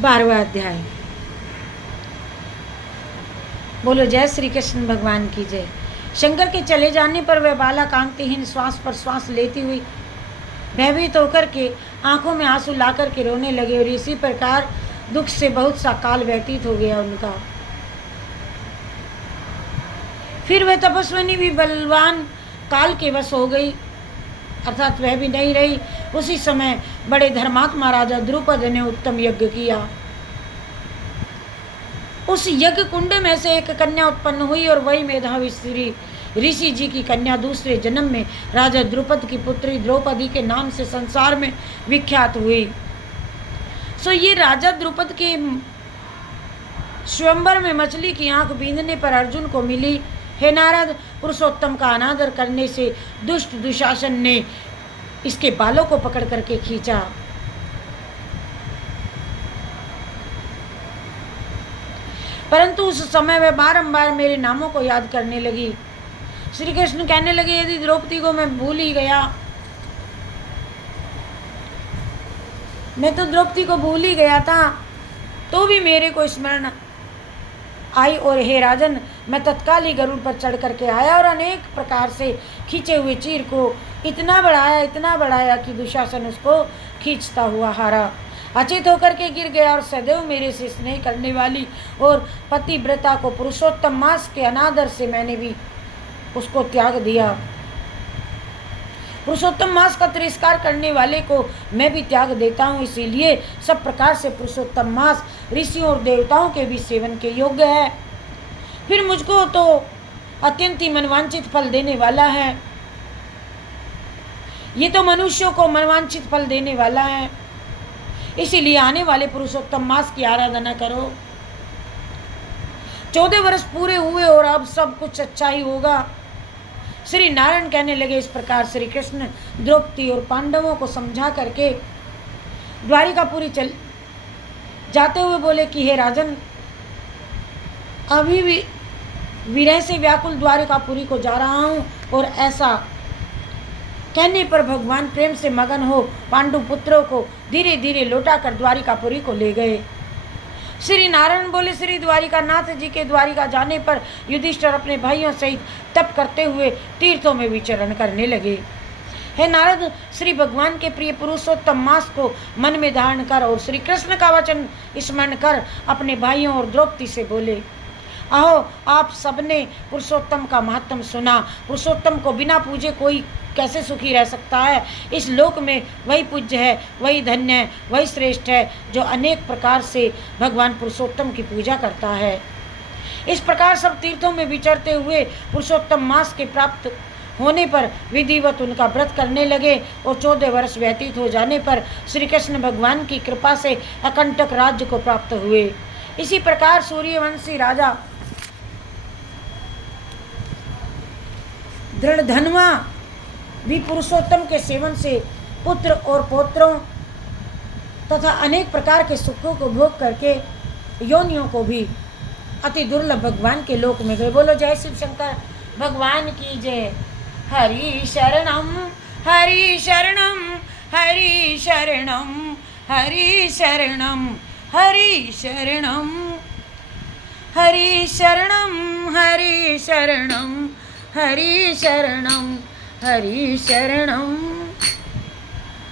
12वां अध्याय। बोलो जय श्री कृष्ण भगवान की जय। शंकर के चले जाने पर वह बाला कांतिहीन श्वास पर श्वास लेती हुई भयभीत होकर के आंखों में आंसू ला कर के रोने लगे, और इसी प्रकार दुख से बहुत सा काल व्यतीत हो गया उनका। फिर वह तपस्विनी भी बलवान काल के वश हो गई, अर्थात वह भी नहीं रही। उसी समय बड़े धर्मात्मा राजा द्रुपद ने उत्तम यज्ञ किया। उस यज्ञ कुंड में से एक कन्या उत्पन्न हुई, और वही मेधावी श्री ऋषि जी की कन्या दूसरे जन्म में राजा द्रुपद की पुत्री द्रौपदी के नाम से संसार में विख्यात हुई। सो ये राजा द्रुपद के स्वयंवर में मछली की आंख बींधने पर अर्जुन को मिली। हे नारद, पुरुषोत्तम का अनादर करने से दुष्ट दुशासन ने इसके बालों को पकड़ करके खींचा। परंतु उस समय वह बारंबार मेरे नामों को याद करने लगी। श्री कृष्ण कहने लगे, यदि द्रौपदी को मैं भूल ही गया, मैं तो द्रौपदी को भूल ही गया था, तो भी मेरे को स्मरण आई, और हे राजन, मैं तत्काल ही गरुड़ पर चढ़ करके आया और अनेक प्रकार से खींचे हुए चीर को इतना बढ़ाया कि दुशासन उसको खींचता हुआ हारा, अचेत होकर के गिर गया, और सदैव मेरे से स्नेह करने वाली और पतिव्रता को पुरुषोत्तम मास के अनादर से मैंने भी उसको त्याग दिया। पुरुषोत्तम मास का तिरस्कार करने वाले को मैं भी त्याग देता हूँ, इसीलिए सब प्रकार से पुरुषोत्तम मास ऋषियों और देवताओं के भी सेवन के योग्य है। फिर मुझको तो अत्यंत ही मनवांचित फल देने वाला है। ये तो मनुष्यों को मनवांचित फल देने वाला है, इसीलिए आने वाले पुरुषोत्तम मास की आराधना करो। 14 वर्ष पूरे हुए और अब सब कुछ अच्छा ही होगा। श्री नारायण कहने लगे। इस प्रकार श्री कृष्ण द्रौपदी और पांडवों को समझा करके द्वारिकापुरी चल जाते हुए बोले कि हे राजन, अभी भी विरह से व्याकुल द्वारिकापुरी को जा रहा हूँ। और ऐसा कहने पर भगवान प्रेम से मगन हो पांडु पुत्रों को धीरे धीरे लौटा कर द्वारिकापुरी को ले गए। श्री नारायण बोले, श्री द्वारिका नाथ जी के द्वारिका जाने पर युधिष्ठिर अपने भाइयों सहित तप करते हुए तीर्थों में विचरण करने लगे। हे नारद, श्री भगवान के प्रिय पुरुषोत्तम मास को मन में धारण कर और श्री कृष्ण का वचन स्मरण कर अपने भाइयों और द्रौपदी से बोले, अहो, आप सबने पुरुषोत्तम का महत्व सुना। पुरुषोत्तम को बिना पूजे कोई कैसे सुखी रह सकता है। इस लोक में वही पूज्य है, वही धन्य है, वही श्रेष्ठ है जो अनेक प्रकार से भगवान पुरुषोत्तम की पूजा करता है। इस प्रकार सब तीर्थों में विचरते हुए पुरुषोत्तम मास के प्राप्त होने पर विधिवत उनका व्रत करने लगे, और 14 वर्ष व्यतीत हो जाने पर श्री कृष्ण भगवान की कृपा से अकंटक राज्य को प्राप्त हुए। इसी प्रकार सूर्यवंशी राजा दृढ़धन्वा भी पुरुषोत्तम के सेवन से पुत्र और पौत्रों तथा अनेक प्रकार के सुखों को भोग करके योनियों को भी अति दुर्लभ भगवान के लोक में गए। बोलो जय शिव शंकर भगवान की जय। हरि शरणम हरि शरणम हरि शरणम हरि शरणम हरि शरणम हरि शरणम हरि शरणम हरि शरणम हरि शरणम